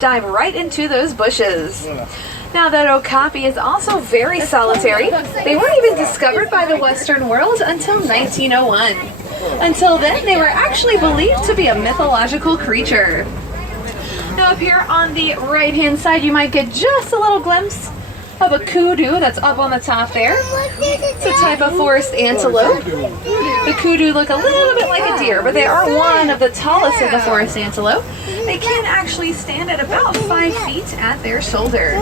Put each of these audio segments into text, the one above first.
dive right into those bushes. Now that okapi is also very solitary. They weren't even discovered by the Western world until 1901. Until then, they were actually believed to be a mythological creature. Now up here on the right hand side, you might get just a little glimpse of a kudu that's up on the top there. It's a type of forest antelope. The kudu look a little bit like a deer, but they are one of the tallest of the forest antelope. They can actually stand at about 5 feet at their shoulder.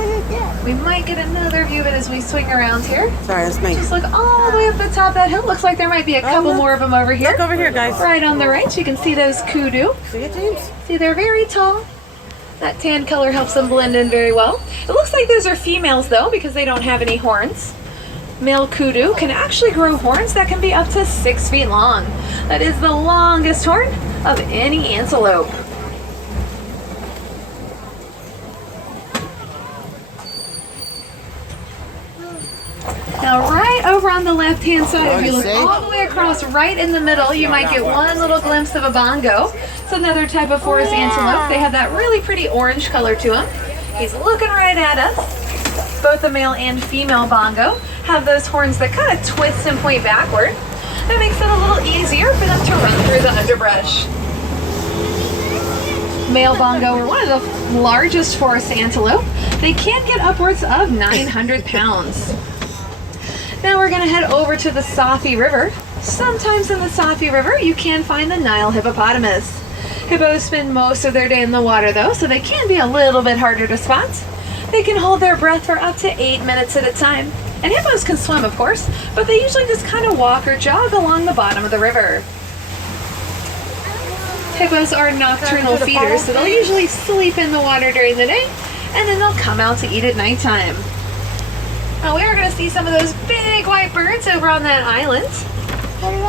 We might get another view of it as we swing around here. Sorry, that's me. Just look all the way up the top of that hill. Looks like there might be a couple more of them over here. Look over here, guys. Right on the right, you can see those kudu. See it, James? See, they're very tall. That tan color helps them blend in very well. It looks like those are females though, because they don't have any horns. Male kudu can actually grow horns that can be up to 6 feet long. That is the longest horn of any antelope. Now right over on the left hand side, if you look all the way across right in the middle, you might get one little glimpse of a bongo. It's another type of forest antelope. They have that really pretty orange color to them. He's looking right at us. Both the male and female bongo have those horns that kind of twist and point backward. That makes it a little easier for them to run through the underbrush. Male bongo are one of the largest forest antelope. They can get upwards of 900 pounds. Now we're going to head over to the Safi River. Sometimes in the Safi River you can find the Nile hippopotamus. Hippos spend most of their day in the water though, so they can be a little bit harder to spot. They can hold their breath for up to 8 minutes at a time. And hippos can swim, of course, but they usually just kind of walk or jog along the bottom of the river. Hippos are nocturnal feeders, so they'll usually sleep in the water during the day, and then they'll come out to eat at nighttime. Now we are going to see some of those big white birds over on that island.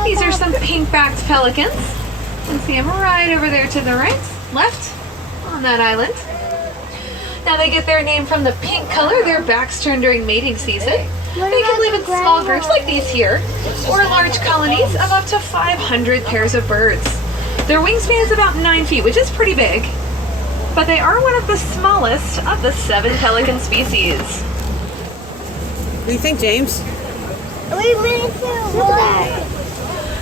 These are some pink-backed pelicans. You can see them right over there to the left on that island. Now they get their name from the pink color. Their backs turn during mating season. They can live in small groups like these here, or large colonies of up to 500 pairs of birds. Their wingspan is about 9 feet, which is pretty big, but they are one of the smallest of the 7 pelican species. What do you think, James? We went to water.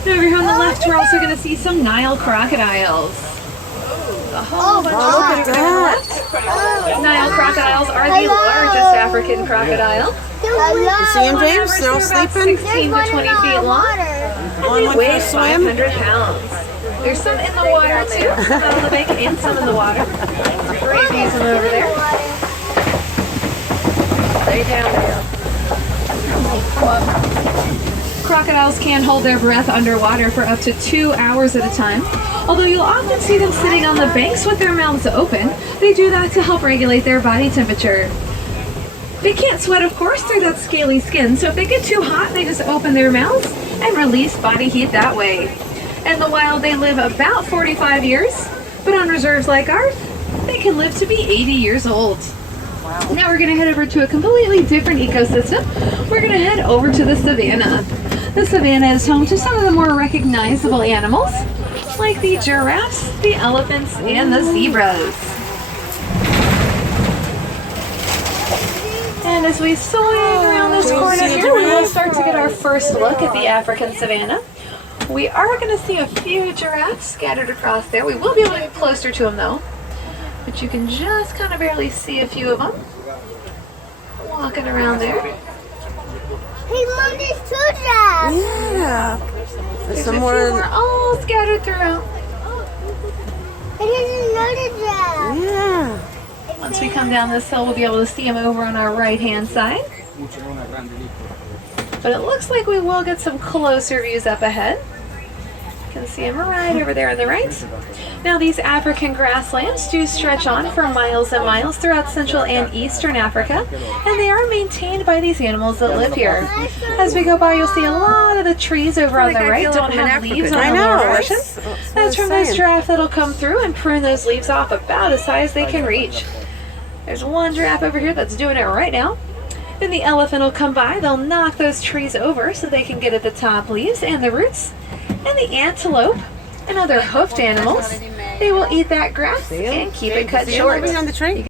Now over here on the left, we're also going to see some Nile crocodiles. A whole bunch of look at that. Nile crocodiles are the largest African crocodile. You see them, James? They're all About sleeping. 16 to 20 feet long. And One they went weigh for a swim. 500 pounds. There's some in the water too, some out on the bank and some in the water. Great views of them over there. Lay down there. Crocodiles can hold their breath underwater for up to 2 hours at a time. Although you'll often see them sitting on the banks with their mouths open, they do that to help regulate their body temperature. They can't sweat, of course, through that scaly skin, so if they get too hot, they just open their mouths and release body heat that way. In the wild, they live about 45 years, but on reserves like ours, they can live to be 80 years old. Now we're going to head over to a completely different ecosystem. We're going to head over to the savannah. The savannah is home to some of the more recognizable animals, like the giraffes, the elephants, and the zebras. And as we swing around this corner here, we will start to get our first look at the African savannah. We are going to see a few giraffes scattered across there. We will be able to get closer to them though, but you can just kind of barely see a few of them walking around there. Hey, Mom, there's 2 giraffes. Yeah. There's There's some a few more. more all scattered throughout. And there's another giraffe. Yeah. Once we come down this hill, we'll be able to see them over on our right-hand side. But it looks like we will get some closer views up ahead. You can see them right over there on the right. Now these African grasslands do stretch on for miles and miles throughout Central and Eastern Africa, and they are maintained by these animals that live here. As we go by, you'll see a lot of the trees over on the right don't have leaves on the lower portion. That's from those giraffe that'll come through and prune those leaves off about as high as they can reach. There's one giraffe over here that's doing it right now. Then the elephant will come by, they'll knock those trees over so they can get at the top leaves and the roots. And the antelope and other hoofed animals They will eat that grass See 'em? and keep it cut See 'em short. over here on the tree?